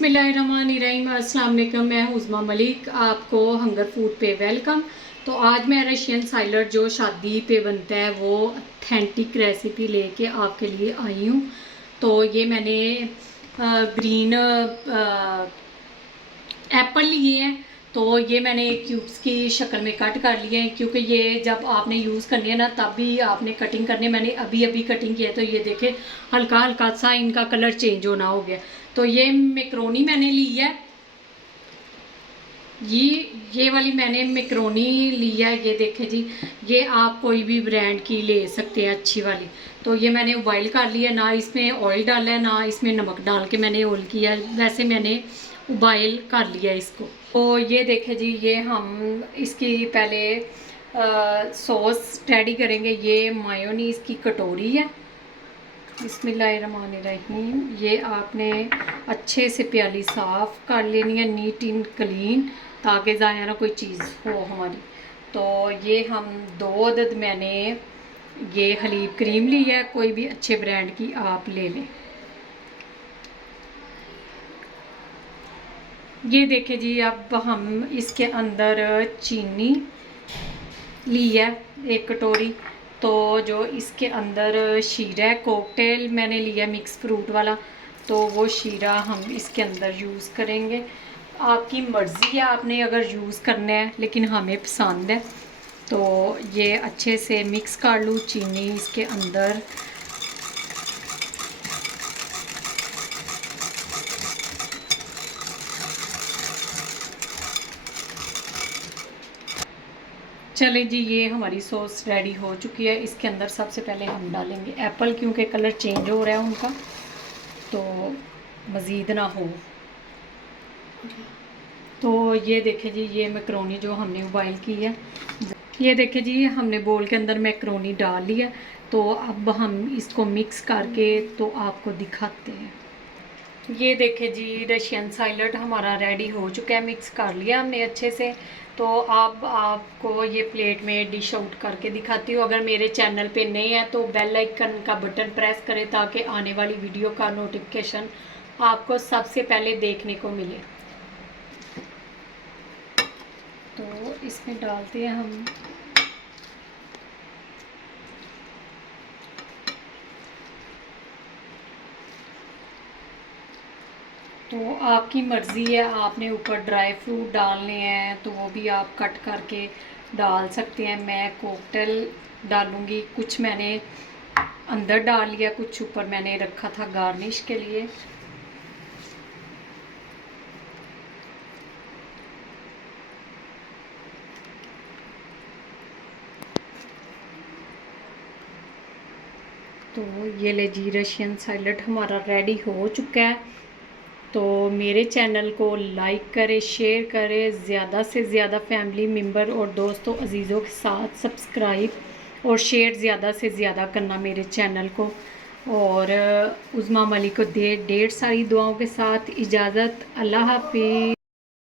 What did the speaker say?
बिस्मिल्लाहिर्रहमानिर्रहीम, अस्सलाम वालेकुम। मैं हूँ उज़मा मलिक, आपको हंगर फूड पे वेलकम। तो आज मैं रशियन साइलड जो शादी पे बनता है वो ऑथेंटिक रेसिपी लेके आपके लिए आई हूँ। तो ये मैंने ग्रीन एप्पल लिए हैं। तो ये मैंने क्यूब्स की शक्ल में कट कर लिए हैं, क्योंकि ये जब आपने यूज़ करनी है ना तब भी आपने कटिंग करनी है। मैंने अभी अभी कटिंग किया है, तो ये देखे हल्का हल्का सा इनका कलर चेंज होना हो गया। तो ये मैक्रोनी मैंने ली है, ये वाली मैंने मैक्रोनी ली है। ये देखे जी, ये आप कोई भी ब्रांड की ले सकते हैं, अच्छी वाली। तो ये मैंने बॉईल कर लिया, ना इसमें ऑयल डाला है ना इसमें नमक डाल के मैंने ऑयल किया, वैसे मैंने बॉईल कर लिया इसको। तो ये देखे जी, ये हम इसकी पहले सॉस रेडी करेंगे। ये मायोनीज़ की कटोरी है। बिस्मिल्लाहिर्रहमानिर्रहीम। ये आपने अच्छे से प्याली साफ़ कर लेनी है, नीट एंड क्लीन, ताकि ज़ाया ना कोई चीज़ हो हमारी। तो ये हम 2 अदद मैंने ये हलीब क्रीम ली है, कोई भी अच्छे ब्रांड की आप ले लें। ये देखें जी, अब हम इसके अंदर चीनी ली है 1 कटोरी। तो जो इसके अंदर शीरा है, कॉकटेल मैंने लिया मिक्स फ्रूट वाला, तो वो शीरा हम इसके अंदर यूज़ करेंगे। आपकी मर्ज़ी है आपने अगर यूज़ करना है, लेकिन हमें पसंद है। तो ये अच्छे से मिक्स कर लूँ चीनी इसके अंदर। चलें जी, ये हमारी सॉस रेडी हो चुकी है। इसके अंदर सबसे पहले हम डालेंगे एप्पल, क्योंकि कलर चेंज हो रहा है उनका, तो मज़ीद ना हो। तो ये देखें जी, ये मैक्रोनी जो हमने बॉईल की है, ये देखें जी, हमने बोल के अंदर मैक्रोनी डाल लिया। तो अब हम इसको मिक्स करके तो आपको दिखाते हैं। ये देखें जी, रशियन साइलड हमारा रेडी हो चुका है, मिक्स कर लिया हमने अच्छे से। तो अब आपको ये प्लेट में डिश आउट करके दिखाती हूँ। अगर मेरे चैनल पे नए हैं तो बेल आइकन का बटन प्रेस करें, ताकि आने वाली वीडियो का नोटिफिकेशन आपको सबसे पहले देखने को मिले। तो इसमें डालते हैं हम तो आपकी मर्ज़ी है, आपने ऊपर ड्राई फ्रूट डालने हैं तो वो भी आप कट करके डाल सकते हैं। मैं कॉकटेल डालूँगी, कुछ मैंने अंदर डाल लिया, कुछ ऊपर मैंने रखा था गार्निश के लिए। तो ये ले जी, रशियन साइलड हमारा रेडी हो चुका है। तो मेरे चैनल को लाइक करें, शेयर करें, ज़्यादा से ज़्यादा फैमिली मेम्बर और दोस्तों अजीज़ों के साथ सब्सक्राइब और शेयर ज़्यादा से ज़्यादा करना मेरे चैनल को। और उज़मा मलिक को ढेर सारी दुआओं के साथ इजाज़त। अल्लाह हाफ़िज़।